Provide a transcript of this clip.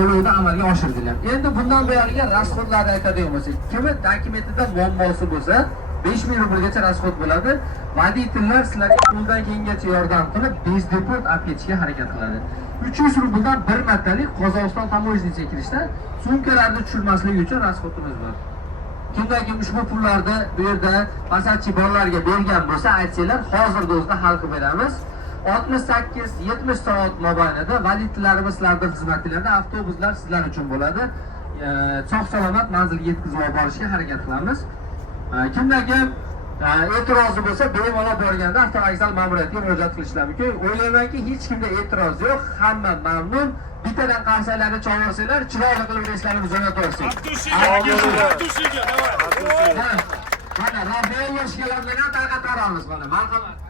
to'lovni amalga oshirdilar. Endi bundan buyog'iga rasxodlarni aytadigan bo'lsak, kimni dokumentida muammosi bo'lsa 5000 rublgacha rasxod bo'ladi. Voditellar sizlarga qo'ldan kelgancha yordam qilib, bezdeport olib ketishga harakat qiladi. 300 rubldan bir martalik Qozog'iston tamoyishniga kirishda sumkalarni tushirmaslik uchun rasxodimiz bor. Kimdan kim ushbu pullarni bu yerda masalan bolalarga bergan bo'lsa, aytsanglar, hozirda o'zida hal qilib beramiz. 68-70 soat mobaynida voditellarimiz sizlarning xizmatlarida avtobuslar sizlar uchun bo'ladi. Sog' salomat manzilga yetkazib borishga harakat qilamiz. Kimdan kim e'tirozi bo'lsa, bemalol borganda avtovokzal ma'muriyatiga murojaat qilishlari mumkin. O'ylaymanki, hech kimda e'tiroz yo'q, hamma mamnun. Bittadan qarsalarni chorlasanglar, chiroyli qilib reyslarni jo'nataversak. Mana Rafael yoshgalar bilan tarqatib boramiz mana. Marhamat.